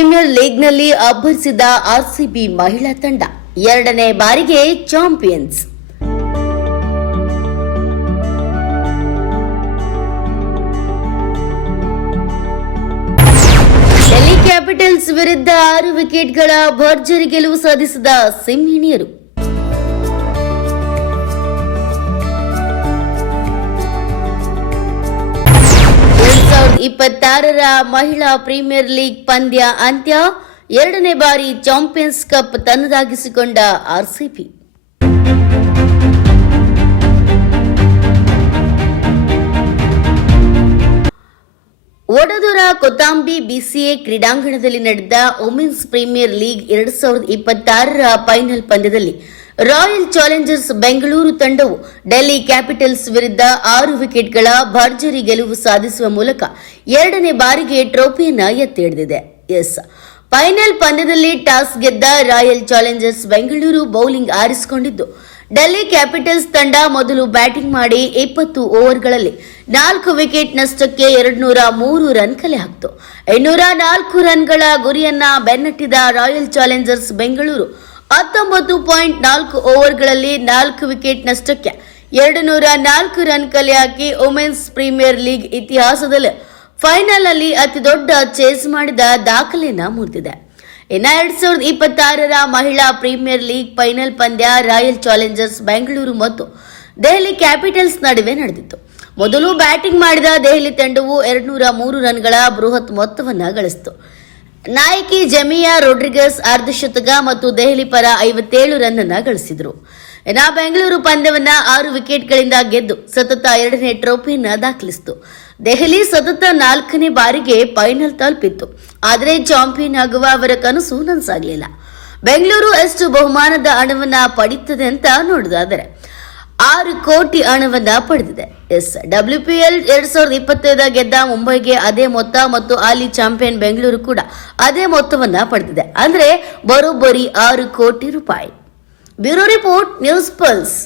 Premier ಲೀಗ್ನಲ್ಲಿ ಅಬ್ಬರಿಸಿದ RCB ಮಹಿಳಾ ತಂಡ 2ನೇ ಬಾರಿಗೆ ಚಾಂಪಿಯನ್ಸ್. ಡೆಲ್ಲಿ ಕ್ಯಾಪಿಟಲ್ಸ್ ವಿರುದ್ಧ 6 ವಿಕೆಟ್ಗಳ ಭರ್ಜರಿ ಗೆಲುವು ಸಾಧಿಸಿದ ಸಿಂಹಿಣಿಯರು. ಮಹಿಳಾ ಪ್ರೀಮಿಯರ್ ಲೀಗ್ ಪಂದ್ಯ ಅಂತ್ಯ. 2ನೇ ಬಾರಿ ಚಾಂಪಿಯನ್ಸ್ ಕಪ್ ತನ್ನದಾಗಿಸಿಕೊಂಡ ಆರ್ಸಿಬಿ. ವಡೋದರಾ ಕೊತ್ತಂಬಿ ಬಿಸಿಎ ಕ್ರೀಡಾಂಗಣದಲ್ಲಿ ನಡೆದ ವುಮೆನ್ಸ್ ಪ್ರೀಮಿಯರ್ ಲೀಗ್ 2026ರ ಫೈನಲ್ ಪಂದ್ಯದಲ್ಲಿ ರಾಯಲ್ ಚಾಲೆಂಜರ್ಸ್ ಬೆಂಗಳೂರು ತಂಡವು ಡೆಲ್ಲಿ ಕ್ಯಾಪಿಟಲ್ಸ್ ವಿರುದ್ಧ 6 ವಿಕೆಟ್ಗಳ ಭರ್ಜರಿ ಗೆಲುವು ಸಾಧಿಸುವ ಮೂಲಕ 2ನೇ ಬಾರಿಗೆ ಟ್ರೋಫಿಯನ್ನು ಎತ್ತಿ ಹಿಡಿದಿದೆ. ಫೈನಲ್ ಪಂದ್ಯದಲ್ಲಿ ಟಾಸ್ ಗೆದ್ದ ರಾಯಲ್ ಚಾಲೆಂಜರ್ಸ್ ಬೆಂಗಳೂರು ಬೌಲಿಂಗ್ ಆರಿಸಿಕೊಂಡಿದ್ದು, ಡೆಲ್ಲಿ ಕ್ಯಾಪಿಟಲ್ಸ್ ತಂಡ ಮೊದಲು ಬ್ಯಾಟಿಂಗ್ ಮಾಡಿ 20 ಓವರ್ಗಳಲ್ಲಿ 4 ವಿಕೆಟ್ ನಷ್ಟಕ್ಕೆ 203 ರನ್ ಕಲೆ ಹಾಕಿತು. 204 ರನ್ಗಳ ಗುರಿಯನ್ನ ಬೆನ್ನಟ್ಟಿದ ರಾಯಲ್ ಚಾಲೆಂಜರ್ಸ್ ಬೆಂಗಳೂರು 19.4 ಓವರ್ಗಳಲ್ಲಿ 4 ವಿಕೆಟ್ ನಷ್ಟಕ್ಕೆ 204 ರನ್ ಕಲೆ ಹಾಕಿ ವುಮೆನ್ಸ್ ಪ್ರೀಮಿಯರ್ ಲೀಗ್ ಇತಿಹಾಸದಲ್ಲಿ ಫೈನಲ್ ನಲ್ಲಿ ಅತಿ ದೊಡ್ಡ ಚೇಸ್ ಮಾಡಿದ ದಾಖಲೆಯನ್ನ ಮುರಿದಿದೆ. 2026ರ ಮಹಿಳಾ ಪ್ರೀಮಿಯರ್ ಲೀಗ್ ಫೈನಲ್ ಪಂದ್ಯ ರಾಯಲ್ ಚಾಲೆಂಜರ್ಸ್ ಬೆಂಗಳೂರು ಮತ್ತು ದೆಹಲಿ ಕ್ಯಾಪಿಟಲ್ಸ್ ನಡುವೆ ನಡೆದಿತ್ತು. ಮೊದಲು ಬ್ಯಾಟಿಂಗ್ ಮಾಡಿದ ದೆಹಲಿ ತಂಡವು 203 ರನ್ಗಳ ಬೃಹತ್ ಮೊತ್ತವನ್ನು ಗಳಿಸಿತು. ನಾಯಕಿ ಜಮಿಯಾ ರೊಡ್ರಿಗಸ್ ಅರ್ಧಶತಕ ಮತ್ತು ದೆಹಲಿ ಪರ 57 ರನ್ ಅನ್ನು ಗಳಿಸಿದರು. ಬೆಂಗಳೂರು ಪಂದ್ಯವನ್ನ 6 ವಿಕೆಟ್ಗಳಿಂದ ಗೆದ್ದು ಸತತ 2ನೇ ಟ್ರೋಫಿಯನ್ನು ದಾಖಲಿಸಿತು. ದೆಹಲಿ ಸತತ 4ನೇ ಬಾರಿಗೆ ಫೈನಲ್ ತಲುಪಿತ್ತು. ಆದರೆ ಚಾಂಪಿಯನ್ ಆಗುವ ಅವರ ಕನಸು ನನಸಾಗಲಿಲ್ಲ. ಬೆಂಗಳೂರು ಎಷ್ಟು ಬಹುಮಾನದ ಹಣವನ್ನ ಪಡೆಯುತ್ತದೆ ಅಂತ ನೋಡಿದಾದರೆ 6 ಕೋಟಿ ಹಣವನ್ನ ಪಡೆದಿದೆ. WPL 2025 ಗೆದ್ದ ಮುಂಬೈಗೆ ಅದೇ ಮೊತ್ತ ಮತ್ತು ಹಾಲಿ ಚಾಂಪಿಯನ್ ಬೆಂಗಳೂರು ಕೂಡ ಅದೇ ಮೊತ್ತವನ್ನ ಪಡೆದಿದೆ. ಅಂದ್ರೆ ಬರೋಬ್ಬರಿ 6 ಕೋಟಿ ರೂಪಾಯಿ. Bureau report, news pulse.